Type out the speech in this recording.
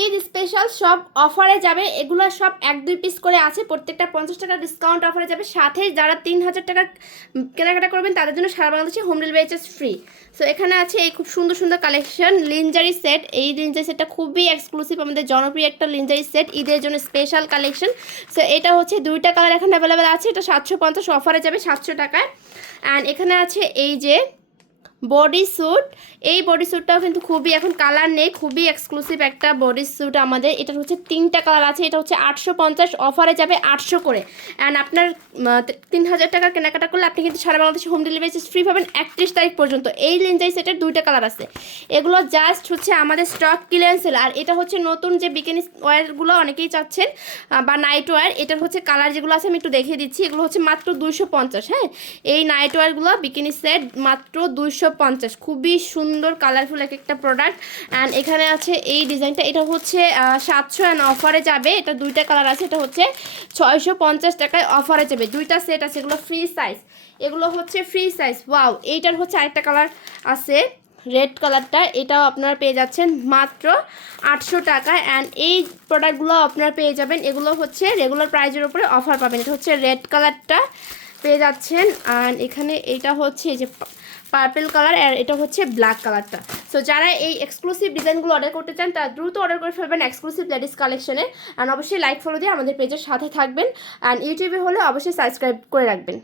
Eid special সব অফারে যাবে, এগুলো সব 1-2 পিস করে আছে, প্রত্যেকটা 50 টাকা ডিসকাউন্ট অফারে যাবে। সাথে যারা 3000 টাকার কেনাকাটা করবেন তাদের জন্য সারা বাংলাদেশে home delivery charge free. So এখানে আছে এই খুব সুন্দর সুন্দর কালেকশন লিনজারি সেট। এই লিনজারি সেটটা খুবই এক্সক্লুসিভ, আমাদের জনপ্রিয় একটা লিনজারি সেট, ঈদের জন্য স্পেশাল কালেকশন। সো এটা হচ্ছে 2টা কালার এখন অ্যাভেলেবেল আছে, এটা 750 অফারে যাবে 700 টাকায়। অ্যান্ড এখানে আছে এই যে বডি স্যুট, এই বডি স্যুটটাও কিন্তু খুবই এখন কালার নেই, খুবই এক্সক্লুসিভ একটা বডি স্যুট আমাদের। এটা হচ্ছে 3টা কালার আছে, এটা হচ্ছে 850 অফারে যাবে 800 করে। অ্যান্ড আপনার 3000 টাকার কেনাকাটা করলে আপনি কিন্তু সারা বাংলাদেশে হোম ডেলিভারি ফ্রি পাবেন 31 তারিখ পর্যন্ত। এই লিনজারি সেটের 2টা কালার আছে, এগুলো জাস্ট হচ্ছে আমাদের স্টক ক্লিয়ারেন্স সেল। আর এটা হচ্ছে নতুন যে বিকিনি ওয়্যারগুলো অনেকেই চাচ্ছেন বা নাইট ওয়্যার, এটার হচ্ছে কালার যেগুলো আছে আমি একটু দেখিয়ে দিচ্ছি। এগুলো হচ্ছে মাত্র 250। হ্যাঁ, এই নাইট ওয়্যারগুলো বিকিনি সেট মাত্র 250, খুবই সুন্দর কালারফুল একটা প্রোডাক্ট। অ্যান্ড এখানে আছে এই ডিজাইনটা, এটা হচ্ছে 700 অ্যান্ড অফারে যাবে। এটা 2টা কালার আছে, এটা হচ্ছে 650 টাকায় অফারে যাবে। 2টা সেট আছে, এগুলো ফ্রি সাইজ, এগুলো হচ্ছে ফ্রি সাইজ। ওয়াও, এইটার হচ্ছে আরেকটা কালার আছে রেড কালারটা, এটাও আপনারা পেয়ে যাচ্ছেন মাত্র 800 টাকায়। অ্যান্ড এই প্রোডাক্টগুলো আপনারা পেয়ে যাবেন, এগুলো হচ্ছে রেগুলার প্রাইজের উপরে অফার পাবেন। এটা হচ্ছে রেড কালারটা পেয়ে যাচ্ছেন। আর এখানে এটা হচ্ছে এই যে পার্পল কালার, আর এটা হচ্ছে ব্ল্যাক কালারটা। সো যারা এই এক্সক্লুসিভ ডিজাইনগুলো অর্ডার করতে চান তারা দ্রুত অর্ডার করে ফেলবেন এক্সক্লুসিভ লেডিস কালেকশনে। অ্যান্ড অবশ্যই লাইক ফলো দিয়ে আমাদের পেজের সাথে থাকবেন। অ্যান্ড ইউটিউবে হলে অবশ্যই সাবস্ক্রাইব করে রাখবেন।